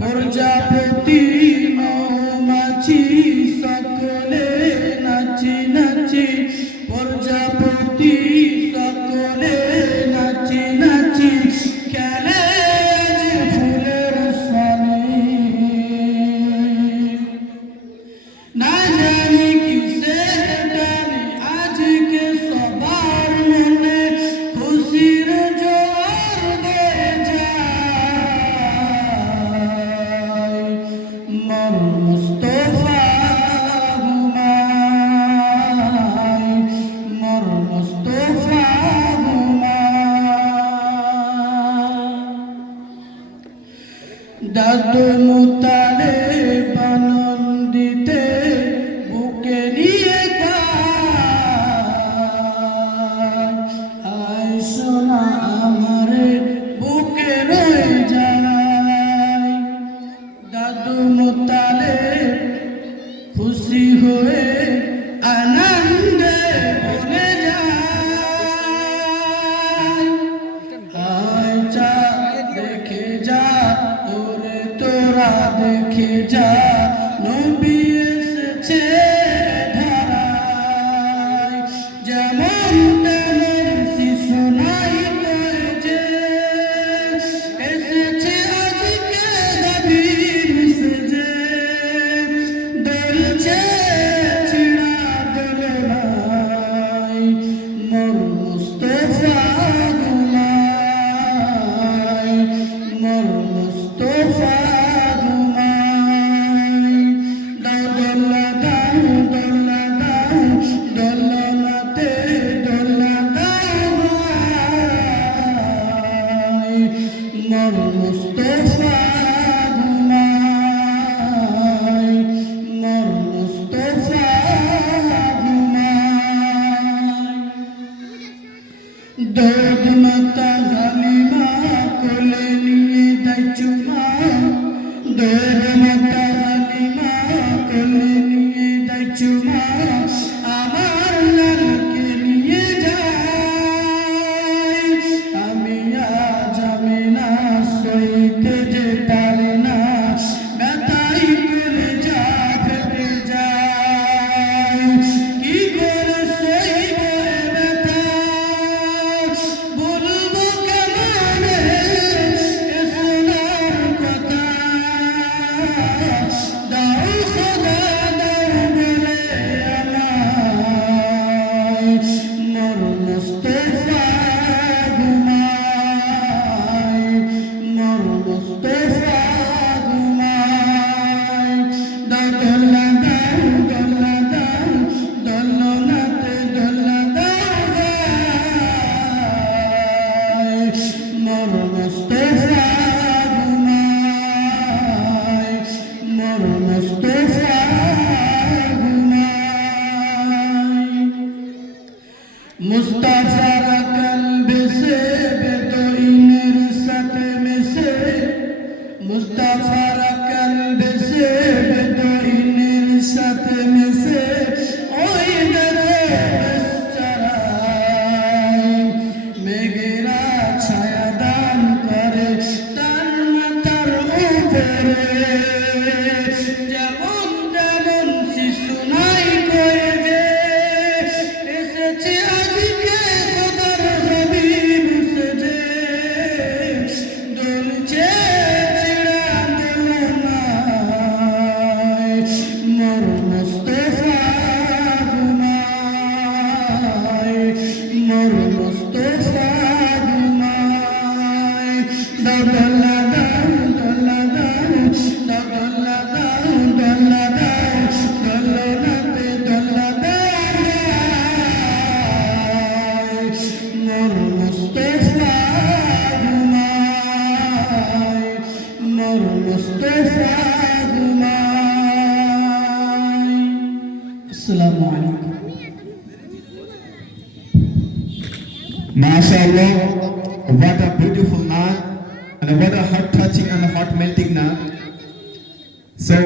প্রজাপতি মৌমাছি সকলে নাচি নাচি, প্রজাপতি সকলে নাচি নাচি খেলে যে ফুলের সানে। না জানি কিসের টানে আজকে সবার মনে খুশির জোয়ার বয়ে যায়। মোর মুস্তফা ঘুমায়, মোর মুস্তফা ঘুমায়। দাদু মুতালেব আনন্দিতে বুকে নিয়ে গায়, আয় সোনা আমারে বুকে রয়ে যায়। দাদু মুতালেব খুশি হয়ে আনন্দে বনে যায়। আয় চা দেখে যা, ওরে তোরা দেখে যা, নবী এসেছে ধরায়। যেমন তেমন শিশু নাই কয় যে, এসেছে আজকে নবীর সেজে। দুলছে ছিড়া দোলনায়, মোর মুস্তফা ঘুমায়, মোর মুস্তফা ঘুমায়। দোলা দাও দোলা দাও, দোলনাতে দোলা দাও ভাই, মোর মুস্তফা ঘুমায়, মোর মুস্তফা ঘুমায়। দুধ মাতা হালিমা কোলে নিয়ে দেয় চুমা, দুধ মাতা হালিমা কোলে নিয়ে দেয় চুমা, আমার লালকে নিয়ে যায়। আমি আজ আমি না সইতে যে পারি না, ব্যথাই করে যা ফেটে যায়। কি করে সইব ব্যথা, বলবো কেমনে এ সোনার কথা। দাও খোদা দাও বলে আমায়, মোর মুস্তফা ঘুমায়, মোর মুস্তফা ঘুমায়। দোলা দাও দোলা দাও, দোলনাতে দোলা দাও ভাই, মোর মুস্তফা ঘুমায়, মোর মুস্তফা ঘুমায়। মুস্তাফার কলবে সে বেদইনের সাথে মিশে, মুস্তাফার কলবে সে বেদইনের সাথে মিশে, ওই দেখো বেচারায় মেঘেরা ছায়া দান করে তার মাথার উপরে। যেমন তেমন শিশু নাই কয় যে, এসেছে আজকে খোদার হাবিব সেজে। দুলছে ছিড়া দোলনায়, মোর মুস্তফা ঘুমায়, মোর মুস্তফা ঘুমায়। দোলা দাও দোলা দাও, দোলা দাও দোলা দাও, দোলনাতে দোলা দাও ভাই, মোর মুস্তফা ঘুমায়, মোর মুস্তফা ঘুমায়। আসসালামু আলাইকুম। MashaAllah, what a beautiful night and what a heart touching and heart melting night. So